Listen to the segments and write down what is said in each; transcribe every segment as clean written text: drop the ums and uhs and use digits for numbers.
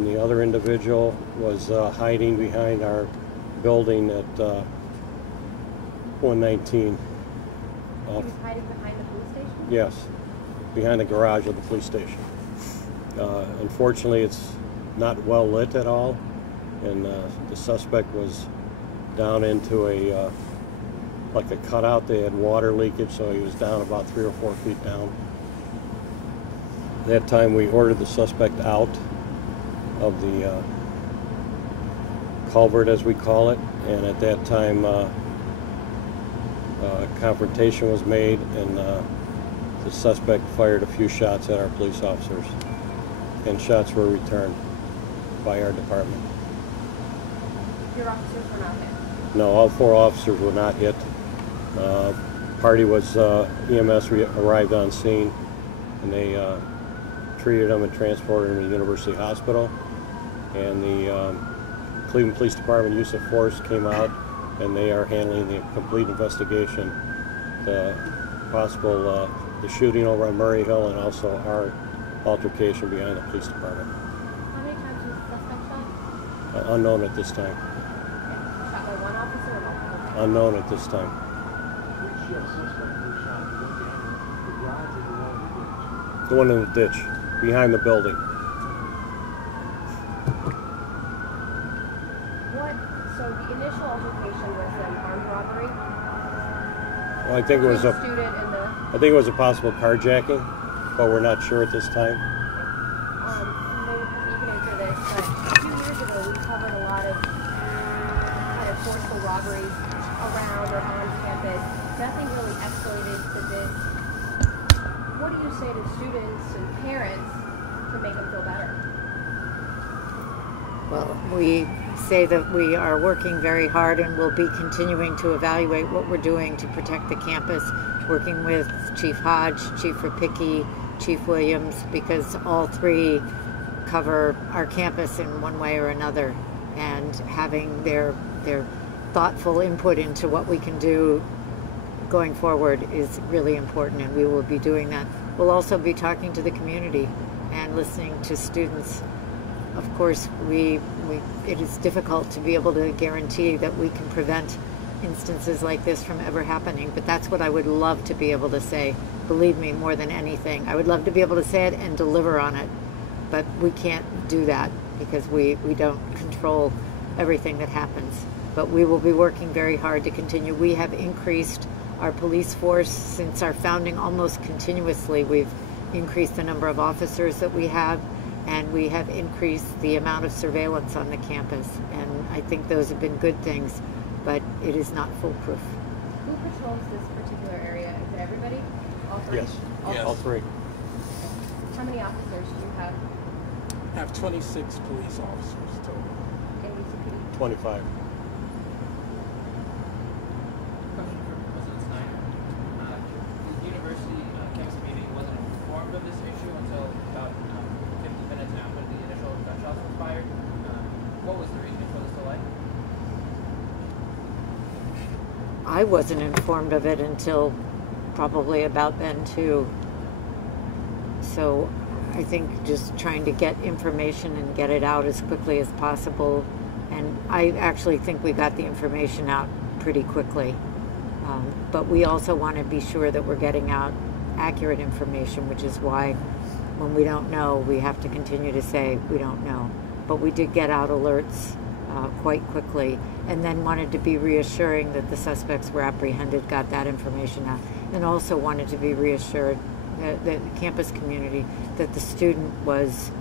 and the other individual was hiding behind our building at 119. He was hiding behind the police station? Yes, behind the garage of the police station. Unfortunately, it's not well lit at all, and the suspect was down into a like a cutout. They had water leakage, so he was down about 3 or 4 feet down. At that time, we ordered the suspect out of the culvert, as we call it, and at that time, confrontation was made, and the suspect fired a few shots at our police officers, and shots were returned by our department. Your officers were not hit? No, all 4 officers were not hit. Party was EMS arrived on scene, and they treated them and transported them to University Hospital. And the Cleveland Police Department use of force came out, and they are handling the complete investigation, the possible the shooting over on Murray Hill, and also our altercation behind the police department. How many times was the suspect shot? Unknown at this time. Okay. Shot by one officer or multiple? Unknown at this time. Which suspect was shot? The one behind the garage or the one in the ditch? The one in the ditch, behind the building. So the initial altercation was an armed robbery? Well, I think it was a student and the... I think it was a possible carjacking, but we're not sure at this time. Maybe you can answer this, but a few years ago we covered a lot of kind of forceful robberies around or on campus. Nothing really escalated to this. What do you say to students and parents to make them feel better? Well, we say that we are working very hard and will be continuing to evaluate what we're doing to protect the campus, working with Chief Hodge, Chief Rapicki, Chief Williams, because all 3 cover our campus in one way or another, and having their thoughtful input into what we can do going forward is really important, and we will be doing that. We'll also be talking to the community and listening to students. Of course, it is difficult to be able to guarantee that we can prevent instances like this from ever happening, but that's what I would love to be able to say. Believe me, more than anything. I would love to be able to say it and deliver on it, but we can't do that because we don't control everything that happens. But we will be working very hard to continue. We have increased our police force since our founding almost continuously. We've increased the number of officers that we have, and we have increased the amount of surveillance on the campus, and I think those have been good things, but it is not foolproof. Who patrols this particular area? Is it everybody? All 3? Yes, Yes. all 3. How many officers do you have I have 26 police officers total. in BCPD? 25. Question for President Snyder. The university campus community wasn't informed of this issue until about 50 minutes after the initial gunshots were fired. What was the reason for this delay? I wasn't informed of it until probably about then too. So I think just trying to get information and get it out as quickly as possible. And I actually think we got the information out pretty quickly. But we also want to be sure that we're getting out accurate information, which is why when we don't know, we have to continue to say we don't know. But we did get out alerts quite quickly, and then wanted to be reassuring that the suspects were apprehended, got that information out, and also wanted to be reassured the campus community that the student was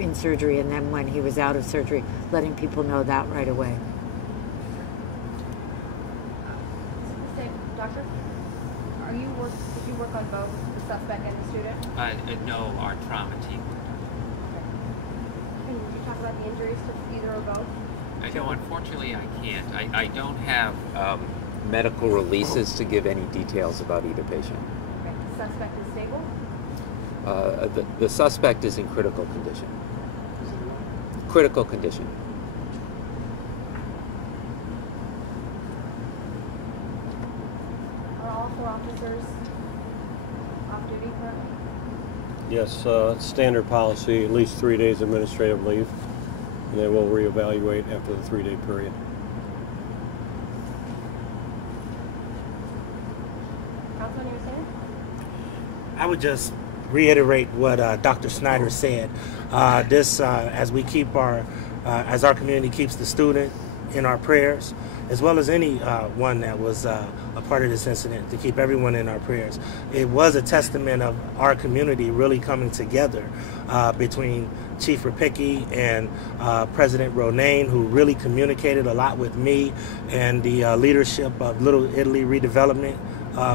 in surgery, and then when he was out of surgery, letting people know that right away. Doctor, did you work on both the suspect and the student? No, our trauma team. Can you talk about the injuries to either or both? No, unfortunately I can't. I don't have medical releases to give any details about either patient. Okay. The suspect is stable? The suspect is in critical condition. Critical condition. Are all 4 officers off duty currently? Yes, standard policy, at least 3 days administrative leave, and then we'll reevaluate after the 3-day period. Councilman, you were saying? I would just reiterate what Dr. Snyder said. As we keep as our community keeps the student in our prayers, as well as any one that was a part of this incident, to keep everyone in our prayers. It was a testament of our community really coming together between Chief Rapicki and President Ronayne, who really communicated a lot with me and the leadership of Little Italy Redevelopment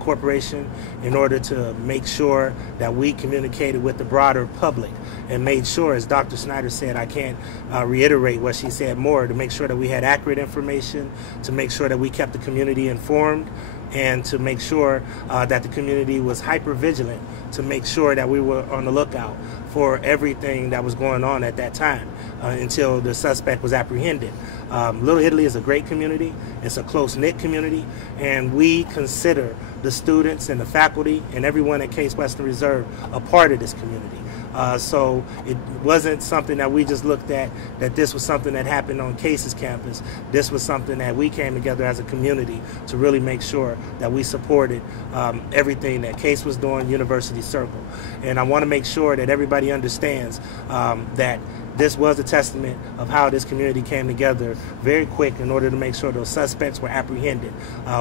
Corporation in order to make sure that we communicated with the broader public and made sure, as Dr. Snyder said, I can't reiterate what she said more, to make sure that we had accurate information, to make sure that we kept the community informed, and to make sure that the community was hyper vigilant, to make sure that we were on the lookout for everything that was going on at that time until the suspect was apprehended. Little Italy is a great community. It's a close-knit community, and we consider the students and the faculty and everyone at Case Western Reserve a part of this community. So it wasn't something that we just looked at, that this was something that happened on Case's campus. This was something that we came together as a community to really make sure that we supported everything that Case was doing, University Circle. And I want to make sure that everybody understands that this was a testament of how this community came together very quick in order to make sure those suspects were apprehended.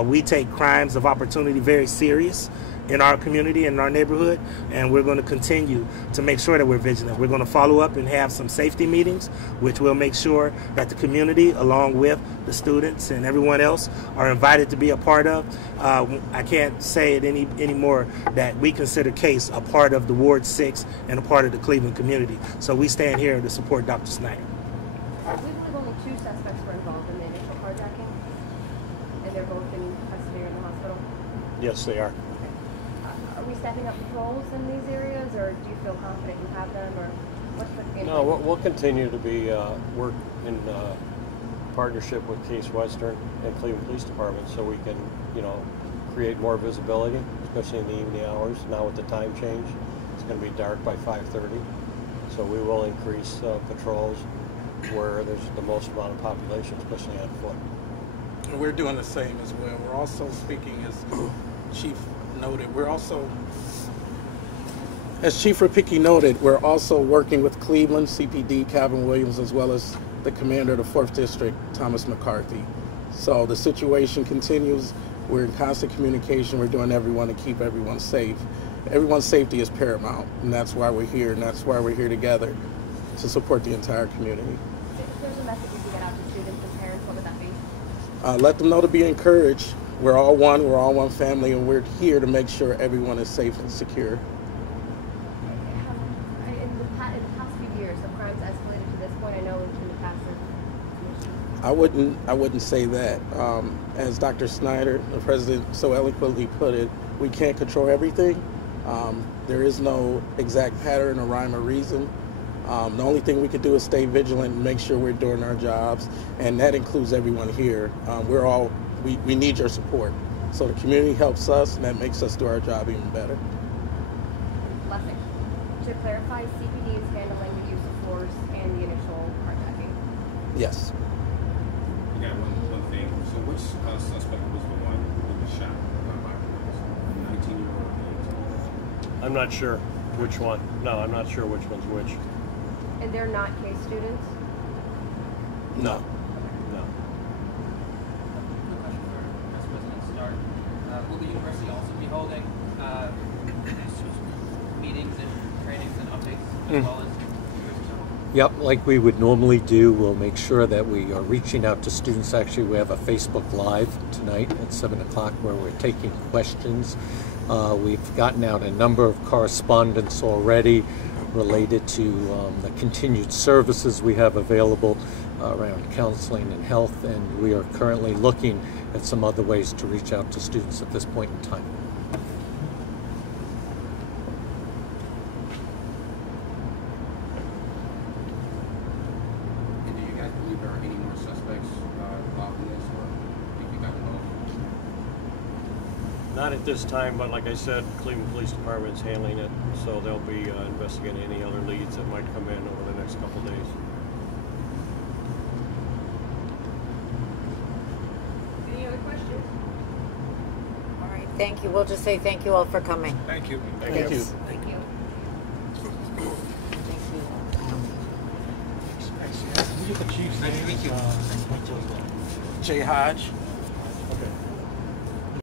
We take crimes of opportunity very serious in our community and in our neighborhood, and we're going to continue to make sure that we're vigilant. We're going to follow up and have some safety meetings, which will make sure that the community, along with the students and everyone else, are invited to be a part of. I can't say it anymore that we consider Case a part of the Ward 6 and a part of the Cleveland community. So we stand here to support Dr. Snyder. We believe only 2 suspects were involved in the initial carjacking, and they're both in custody or in the hospital. Yes, they are. Are we stepping up patrols in these areas, or do you feel confident you have them, or what's the game? No, we'll continue to be work in partnership with Case Western and Cleveland Police Department, so we can, create more visibility, especially in the evening hours. Now with the time change, it's going to be dark by 5:30, so we will increase patrols where there's the most amount of population, especially on foot. We're doing the same as well. We're also speaking, as Chief noted, as Chief Rapicki noted, we're also working with Cleveland CPD Calvin Williams, as well as the commander of the 4th District, Thomas McCarthy. So the situation continues. We're in constant communication. We're doing everyone to keep everyone safe. Everyone's safety is paramount, and that's why we're here, and that's why we're here together to support the entire community. If there's a message you can get out to students and parents, what would that be? Let them know to be encouraged. We're all one family, and we're here to make sure everyone is safe and secure. In the past few years, have crimes escalated to this point? I know in the past I wouldn't say that. As Dr. Snyder, the president, so eloquently put it, we can't control everything. There is no exact pattern or rhyme or reason. The only thing we can do is stay vigilant and make sure we're doing our jobs, and that includes everyone here. We need your support. So the community helps us, and that makes us do our job even better. blessing. To clarify, CPD is handling the use of force and the initial carjacking. Yes. I got one thing. So which suspect was the one who was shot by police? 19-year-old? I'm not sure which one. No, I'm not sure which one's which. And they're not case students? No. No. Quick question for Vice President Stark. Will the university also be holding meetings and trainings and updates as well as Yep, like we would normally do, we'll make sure that we are reaching out to students. Actually, we have a Facebook Live tonight at 7 o'clock where we're taking questions. We've gotten out a number of correspondence already related to the continued services we have available around counseling and health, and we are currently looking at some other ways to reach out to students at this point in time. And do you guys believe there are any more suspects involved in this, or think you got them Not at this time, but like I said, Cleveland Police Department's handling it, so they'll be investigating any other leads that might come in over the next couple days. Any other questions? All right, thank you. We'll just say thank you all for coming. Thank you. Thank Thank you. you. Thank you. We get the chief's Nice to meet you. name. Jay Hodge.